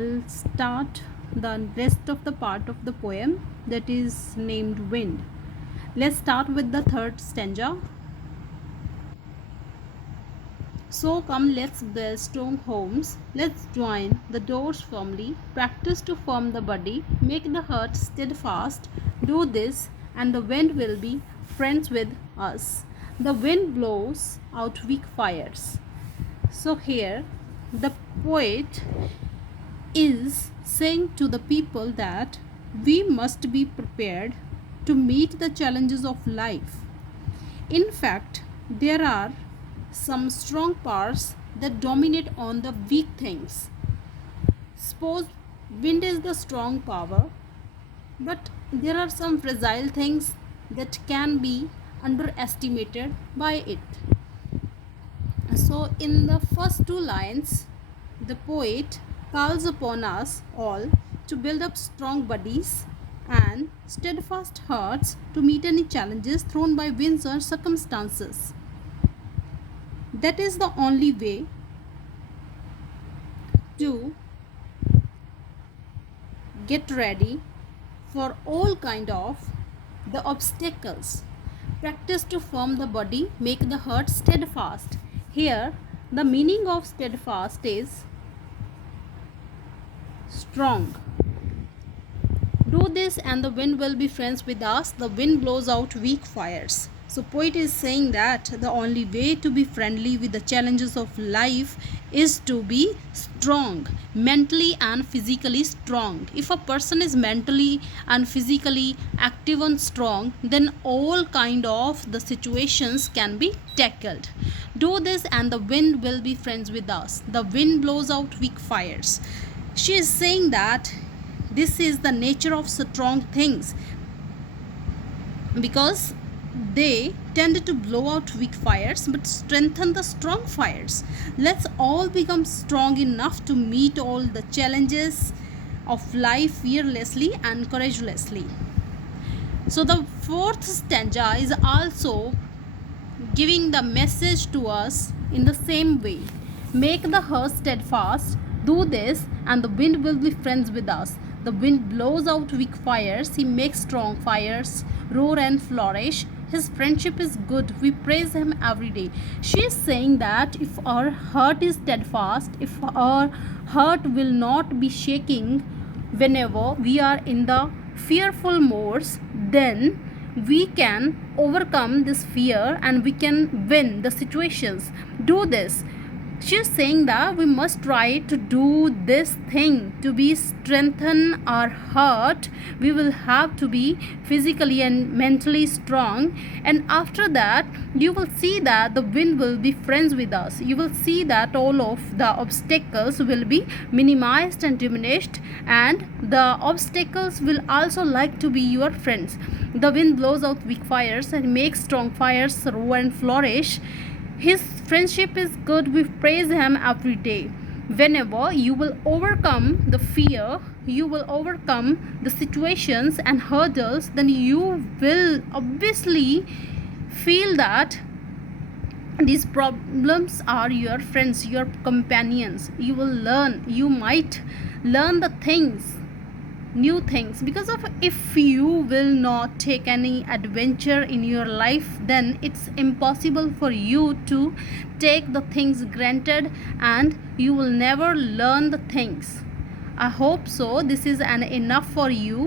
We'll start the rest of the part of the poem that is named Wind. Let's start with the third stanza. So come, let's build strong homes. Let's join the doors firmly. Practice to form the body. Make the heart steadfast. Do this, and the wind will be friends with us. The wind blows out weak fires. So here, the poet is saying to the people that we must be prepared to meet the challenges of life. In fact, there are some strong parts that dominate on the weak things. Suppose wind is the strong power, but there are some fragile things that can be underestimated by it. So, in the first two lines, the poet calls upon us all to build up strong bodies and steadfast hearts to meet any challenges thrown by winds or circumstances. That is the only way to get ready for all kind of the obstacles. Practice to form the body, make the heart steadfast. Here, the meaning of steadfast is strong. Do this and the wind will be friends with us. The wind blows out weak fires. So poet is saying that the only way to be friendly with the challenges of life is to be strong, mentally and physically strong. If a person is mentally and physically active and strong, then all kind of the situations can be tackled. Do this and the wind will be friends with us. The wind blows out weak fires. She is saying that this is the nature of strong things because they tend to blow out weak fires but strengthen the strong fires. Let's all become strong enough to meet all the challenges of life fearlessly and courageously. So the fourth stanza is also giving the message to us in the same way. Make the heart steadfast. Do this and the wind will be friends with us. The wind blows out weak fires. He makes strong fires roar and flourish. His friendship is good. We praise him every day. She is saying that if our heart is steadfast, if our heart will not be shaking whenever we are in the fearful modes, then we can overcome this fear and we can win the situations. Do this. She is saying that we must try to do this thing to be strengthen our heart. We will have to be physically and mentally strong, and after that you will see that the wind will be friends with us. You will see that all of the obstacles will be minimized and diminished, and the obstacles will also like to be your friends. The wind blows out weak fires and makes strong fires roar and flourish. His friendship is good. We praise him every day. Whenever you will overcome the fear, you will overcome the situations and hurdles, then you will obviously feel that these problems are your friends, your companions. You will learn, you might learn the things, new things, because of if you will not take any adventure in your life, then it's impossible for you to take the things granted and you will never learn the things. I hope so this is an enough for you.